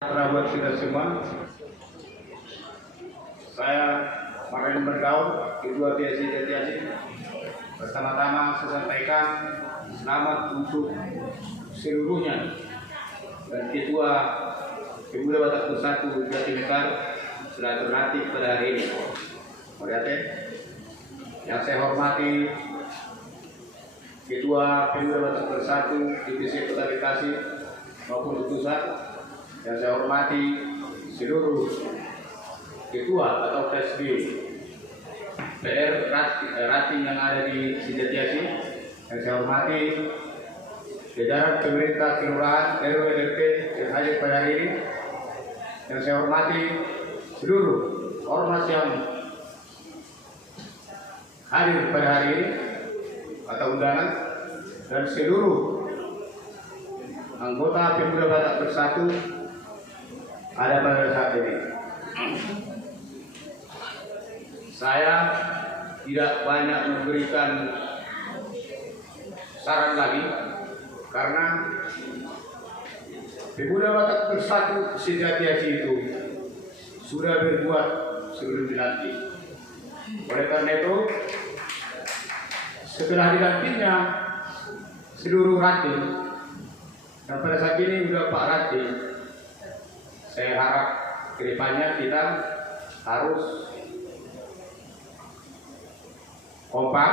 Buat kita semua, saya Marlin bergaul kedua tiasi pertama-tama saya sampaikan selamat untuk seluruhnya dan ketua Pemuda Batak Bersatu Cemerlang sudah terlatih pada hari ini. Melihat yang saya hormati ketua Pemuda Batak Bersatu divisi Kota Bekasi maupun utusan, yang saya hormati seluruh ketua atau PSB PR rating yang ada di Sejatiasi, yang saya hormati jajaran pemerintah kelurahan RW RT yang hadir pada hari ini, yang saya hormati seluruh ormas yang hadir pada hari ini atau undangan, dan seluruh anggota Pemuda Batak Bersatu ada pada saat ini. Saya tidak banyak memberikan saran lagi karena Pemuda Batak Bersatu Sejatiasi itu sudah berbuat sebelum dilantik. Oleh karena itu, setelah dilantiknya seluruh rating, dan pada saat ini sudah Pak Rating, saya harap kedepannya kita harus kompak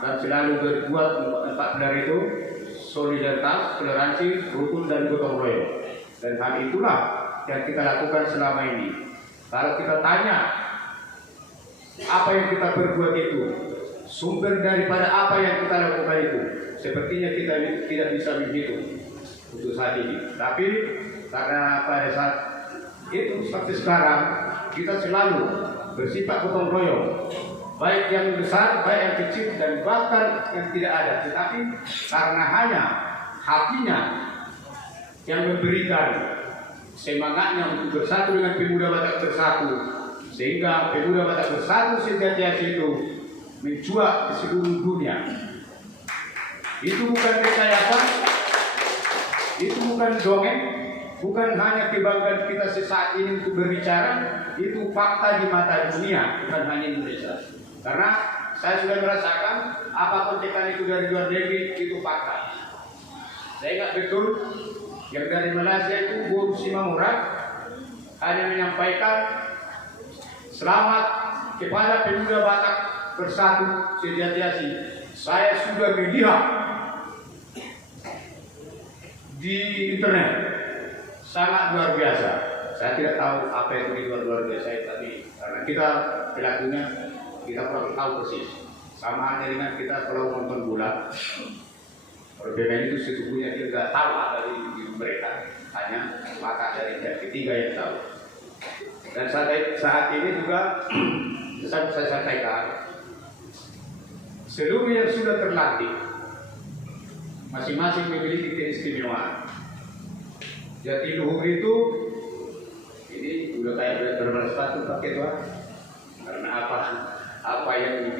dan selalu berbuat empat pilar itu: solidaritas, toleransi, rukun, dan gotong royong. Dan hal itulah yang kita lakukan selama ini. Kalau kita tanya apa yang kita berbuat itu, sumber daripada apa yang kita lakukan itu, sepertinya kita tidak bisa menghitung untuk saat ini. Tapi karena pada saat itu sampai sekarang kita selalu bersifat gotong royong, baik yang besar, baik yang kecil, dan bahkan yang tidak ada. Tetapi karena hanya hatinya yang memberikan semangatnya untuk bersatu dengan Pemuda Batak Bersatu, sehingga Pemuda Batak Bersatu Sejatiasi itu mencuat di seluruh dunia. Itu bukan rekayasa, itu bukan dongeng, bukan hanya kebanggaan kita sesaat ini untuk berbicara, itu fakta di mata dunia, bukan hanya Indonesia. Karena saya sudah merasakan apapun tekan itu dari luar negeri, itu fakta. Saya ingat betul yang dari Malaysia itu Bu Simamurad hanya menyampaikan selamat kepada Pemuda Batak Bersatu Sejatiasi. Saya sudah melihat di internet, sangat luar biasa. Saya tidak tahu apa itu di luar biasa, tapi karena kita pelakunya, kita perlu tahu persis. Sama halnya dengan kita kalau nonton bola, perbedaan itu sesungguhnya kita tidak tahu apa di mereka, hanya mata dari pihak ketiga yang tahu. Dan saat ini juga saya sampaikan, seluruh yang sudah terlatih masing-masing memiliki keistimewaan. Jatiluhur itu ini udah kayak berbersatu pakai Tuhan. Karena apa yang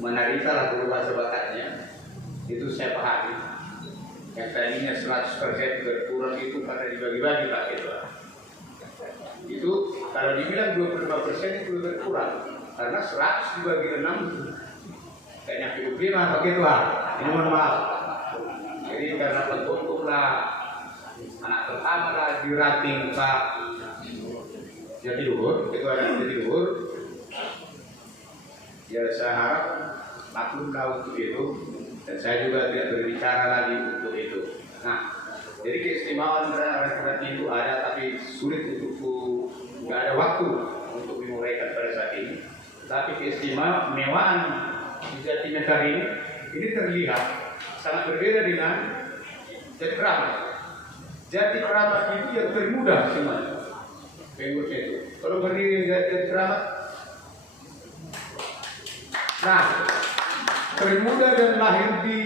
menarita lah kalau bahasa Bataknya, itu saya pahami. Yang tadinya 100% berkurang itu karena dibagi-bagi pakai Tuhan. Itu kalau dibilang 25% itu berkurang, karena 100 dibagi 6 kayaknya 25 pakai Tuhan. Ini mohon maaf. Jadi karena bentuklah anak pertama lah di rating Pak Jatiluhur, ketua Jatiluhur, ya saya harap maklumlah untuk itu, dan saya juga tidak berbicara lagi untuk itu. Nah, jadi keistimewaan restoran itu ada, tapi sulit untuk nggak ada waktu untuk menguraikan pada saat ini. Tapi keistimewaan di Cemerlang ini terlihat sangat berbeda dengan Jati Keramat. Jati Keramat itu yang termuda semuanya. Pengurus itu. Kalau berdiri dengan Jati Keramat, nah, termuda dan lahir di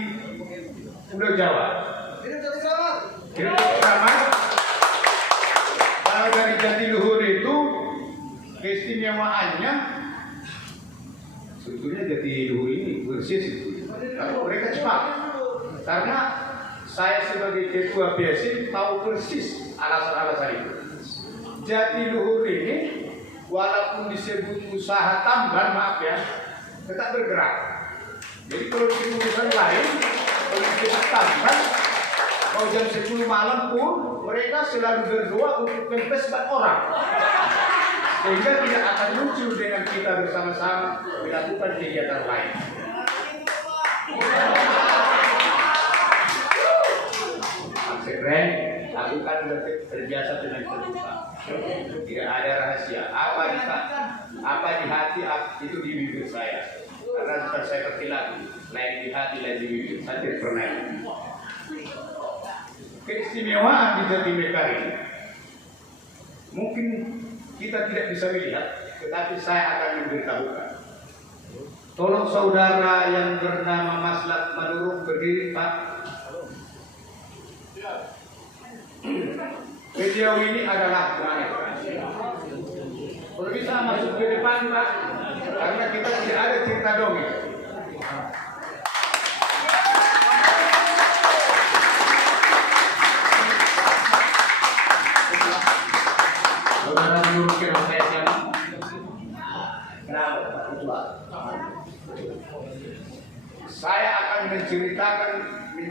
Pulau Jawa. Hidup Jati Keramat. Kalau dari Jatiluhur itu keistimewaannya, sebetulnya Jatiluhur ini bersih sebetulnya. Tapi mereka cepat, karena saya sebagai ketua PSI tahu persis alasan-alasan itu. Jatiluhur ini walaupun disebut usaha tambang, maaf ya, tetap bergerak. Jadi kalau di urusan lain, kalau disebut tambang, mau jam 10 malam pun mereka selalu berdoa untuk membebaskan orang. Sehingga tidak akan muncul dengan kita bersama-sama melakukan kegiatan lain. Keren, aku kan terbiasa dengan terbuka. Tidak ada rahasia. Apa di hati itu di bibir saya. Karena bukan saya perkilat, lain di hati, lain di bibir. Saya tidak pernah. Keistimewaan di Cemerlang ini mungkin kita tidak bisa melihat, tetapi saya akan memberitahukan. Tolong saudara yang bernama Maslap Manurung berdiri, Pak. Beliau ini adalah Tunanetra. Kalau bisa masuk ke depan, Pak, karena kita tidak ada cerita dongeng. Saudara menurut kira saya siapa? Kenapa, Pak Ketua? Saya akan menceritakan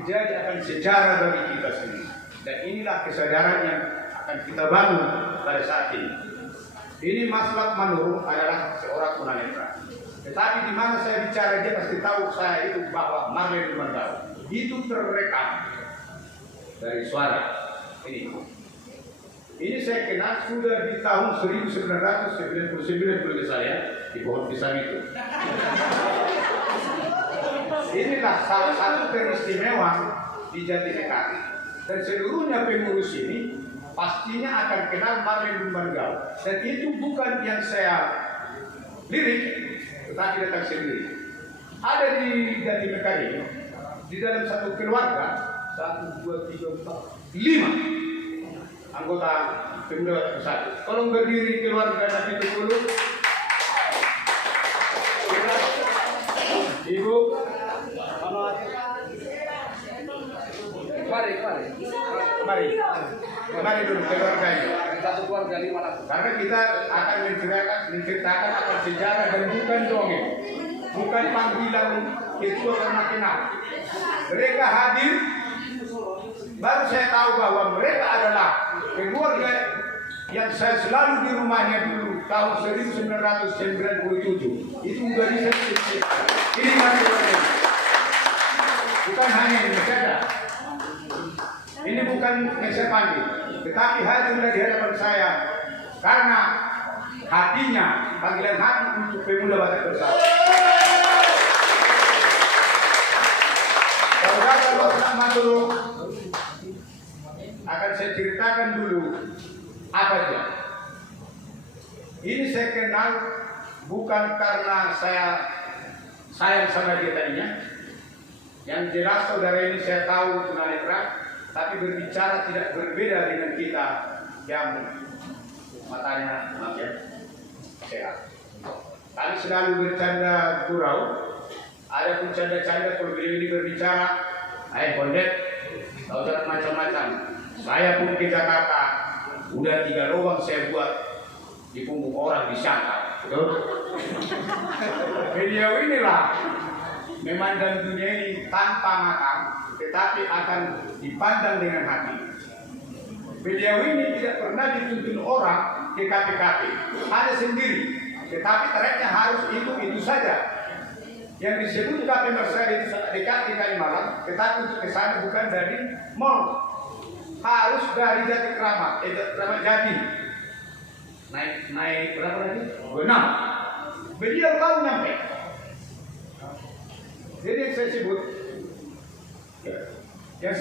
akan sejarah bagi kita sendiri. Dan inilah kesadaran yang akan kita bangun pada saat ini. Ini Maslap Manurung adalah seorang tunanetra. Tetapi di mana saya bicara dia pasti tahu saya itu bahwa melalui itu terrekam dari suara ini saya kenal sudah di tahun 1999 menurut saya di pohon pisang itu. Inilah salah satu teristimewa di Cemerlang. Dan seluruhnya pengurus ini pastinya akan kenal melalui. Dan itu bukan yang saya lirik, tetapi datang sendiri. Ada di Cemerlang ini, di dalam satu keluarga, 1, 2, 3, 4, 5 anggota Pemuda Batak Bersatu. Kalau berdiri keluarga Nabi Tukulu, Ibu, Mari dulu keluarganya. Satu keluarga 500. Karena kita akan menceritakan akan sejarah dan bukan dongeng, bukan panggilan ketua karena kenal. Mereka hadir, baru saya tahu bahwa mereka adalah keluarga yang saya selalu di rumahnya dulu tahun 1997. Itu udah bisa diceritakan. Ini masih bukan hanya di Indonesia. Ini bukan yang saya panggil, tetapi hadirlah di hadapan saya karena hatinya, panggilan hati untuk Pemuda Batak Bersatu. Saudara Maslap Manurung akan saya ceritakan dulu apa dia. Ini saya kenal bukan karena saya sayang sama dia tadinya. Yang jelas saudara ini saya tahu tunanetra, tapi berbicara tidak berbeda dengan kita yang matanya maaf ya sehat. Kami selalu bercanda gurau. Ada pun canda-canda kalau beliau ini berbicara, kondet, saudara macam-macam. Saya pun ke Jakarta, udah 3 lubang saya buat di punggung orang disangka, betul? Beliau inilah memandang dunia ini tanpa mata, tetapi akan dipandang dengan hati. Beliau ini tidak pernah dituntun orang ke KPKP, hanya sendiri, tetapi tracknya harus itu saja. Yang disebut KP Mesra itu sangat dekat di Kalimalang, tetapi untuk ke sana bukan dari mall, harus dari Jati Kramat, Jati. Naik berapa lagi? 6. Beliau tahu nyampe. Jadi yang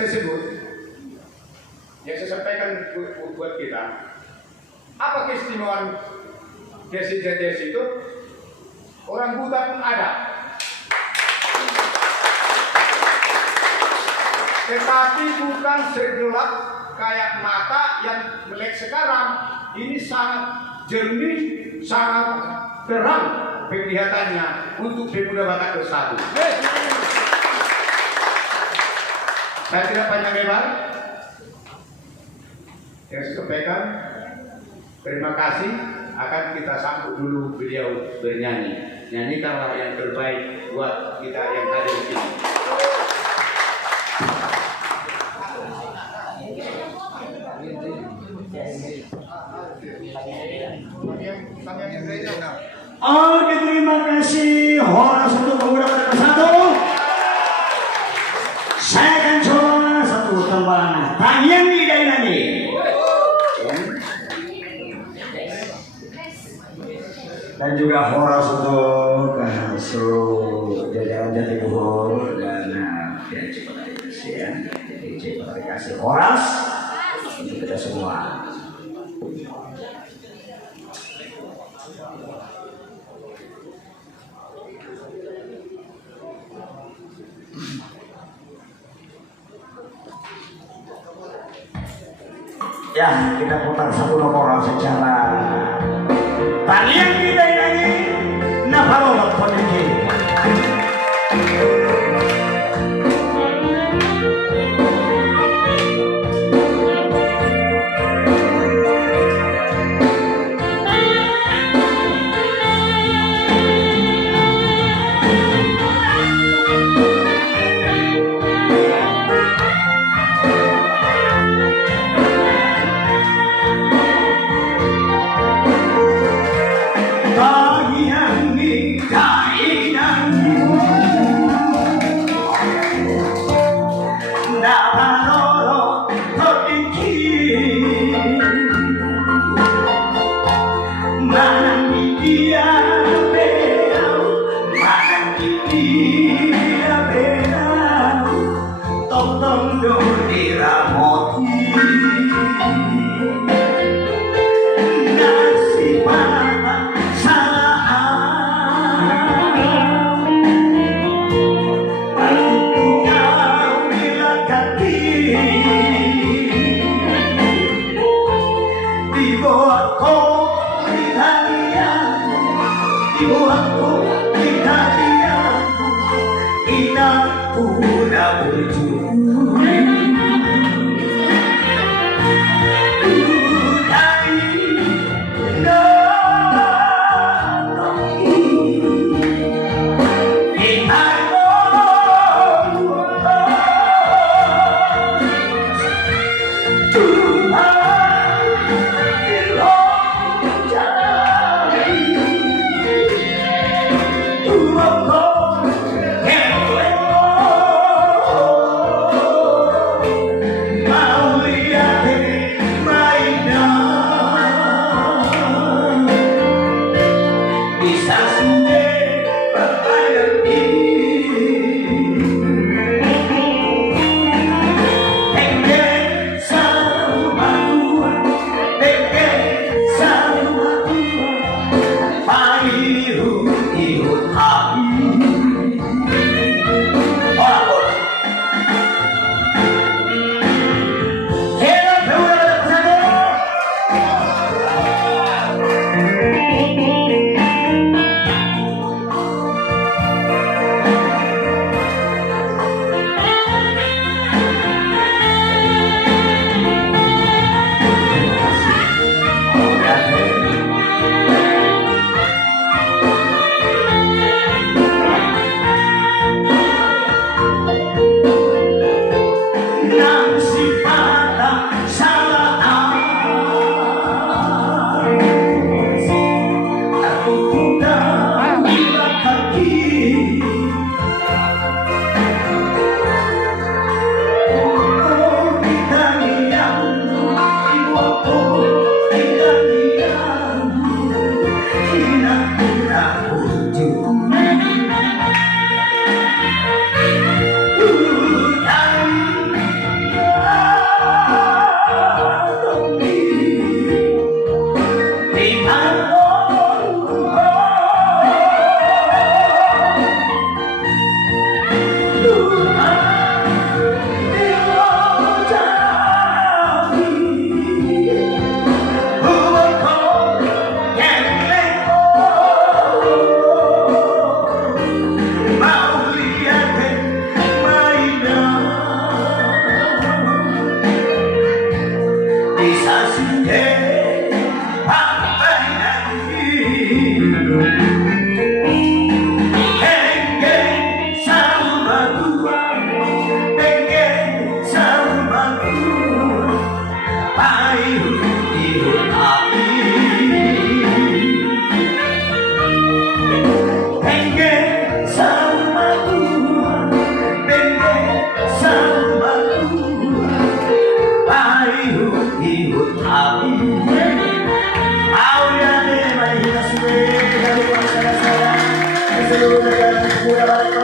saya sampaikan buat kita, apa keistimewaan desi itu? Orang buta pun ada, tetapi bukan segelap kayak mata yang melek sekarang. Ini sangat jernih, sangat terang penglihatannya untuk Pemuda Batak Bersatu. Saya tidak panjang lebar. Yang saya sampaikan, terima kasih. Akan kita sambut dulu beliau bernyanyi. Nyanyikanlah yang terbaik buat kita yang ada di sini. Oke, terima kasih Horas untuk Pemuda Batak Bersatu. Saya akan coba satu tembang tarian dari nyanyi. Dan juga Horas untuk seluruh jajaran Jatiluhur dan PNC Kota Bekasi ya. PNC Kota Bekasi Horas untuk kita semua. Ya, kita putar satu nomor secara tarian kita ini Navalo Poniki. Pemuda Batak